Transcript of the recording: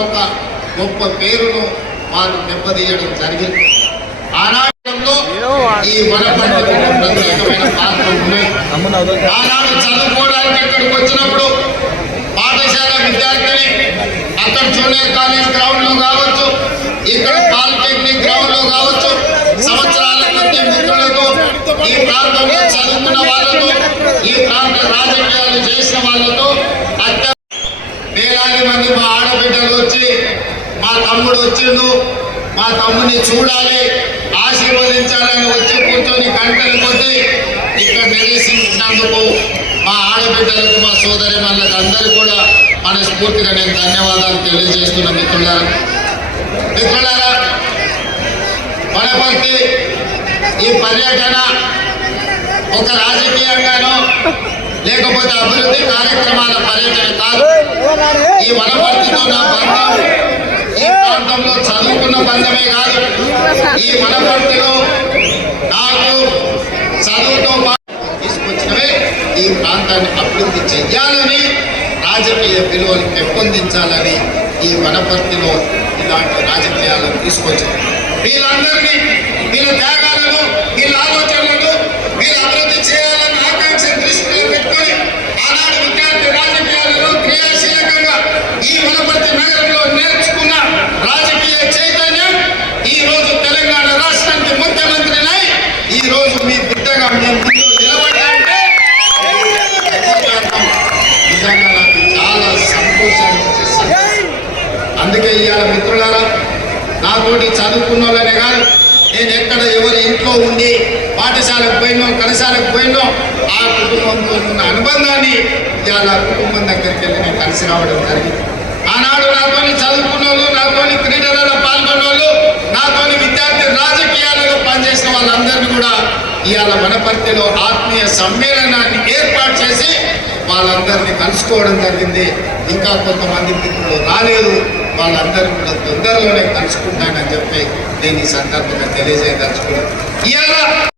ఒక గొప్ప పేరును వారు దెబ్బతీయడం జరిగింది. ఆనాడంలో ఈ వనపంటకు ప్రత్యేకమైన పాత్ర ఉన్నాయి ఆనాడు చదువుకోవడానికి ఇక్కడికి వచ్చినప్పుడు పాఠశాల విద్యార్థిని అక్కడ జూనియర్ కాలేజ్ గ్రౌండ్లో కావచ్చు ఇక్కడ పాలిటెక్నిక్ గ్రౌండ్లో కావచ్చు సంవత్సరాల కొద్ది మిత్రులతో ఈ ప్రాంతంలో మా తమ్ముడు వచ్చిండు. మా తమ్ముని చూడాలి ఆశీర్వదించాలని వచ్చి కూర్చొని గంటల కొద్దీ ఇక్కడ నిరీక్షించినందుకు మా ఆడబిడ్డలకు మా సోదరి వాళ్ళకి అందరూ కూడా మనస్ఫూర్తిగా నేను ధన్యవాదాలు తెలియజేస్తున్న మిత్రులారా. మిత్రులారా వనపర్తి ఈ పర్యటన ఒక రాజకీయంగానో లేకపోతే అభివృద్ధి కార్యక్రమాల పర్యటన కాదు. ఈ వనపర్తితో నా బంధం ఈ ప్రాంతంలో చదువుకున్న బంధమే కాదు. ఈ వనపర్తిలో నాకు చదువుతో తీసుకొచ్చినవే ఈ ప్రాంతాన్ని అభివృద్ధి చెయ్యాలని రాజకీయ విలువలు పెంపొందించాలని ఈ వనపర్తిలో ఇలాంటి రాజకీయాలను తీసుకొచ్చింది వీళ్ళందరినీ అందుకే ఇవాళ మిత్రులారా నాతోటి చదువుకున్న వాళ్ళనే కాదు నేను ఎక్కడ ఎవరి ఇంట్లో ఉండి పాఠశాలకు పోయినో కళాశాలకు పోయినో ఆ కుటుంబంతో ఉన్న అనుబంధాన్ని ఇవాళ కుటుంబం దగ్గరికి వెళ్ళి నేను కలిసి రావడం జరిగింది. ఆనాడు నాతోని చదువుకున్న వాళ్ళు నాతోని క్రీడలలో పాల్గొన్న వాళ్ళు నాతోని విద్యార్థి రాజకీయాలలో పనిచేసిన వాళ్ళందరినీ కూడా ఇవాళ వనపర్తిలో ఆత్మీయ సమ్మేళనాన్ని ఏర్పాటు చేసి వాళ్ళందరినీ కలుసుకోవడం జరిగింది. ఇంకా కొంతమంది మిత్రులు రాలేదు. వాళ్ళందరూ కూడా తొందరలోనే కలుసుకుంటానని చెప్పి నేను ఈ సందర్భంగా తెలియజేయదలుచుకున్నాను. ఇలా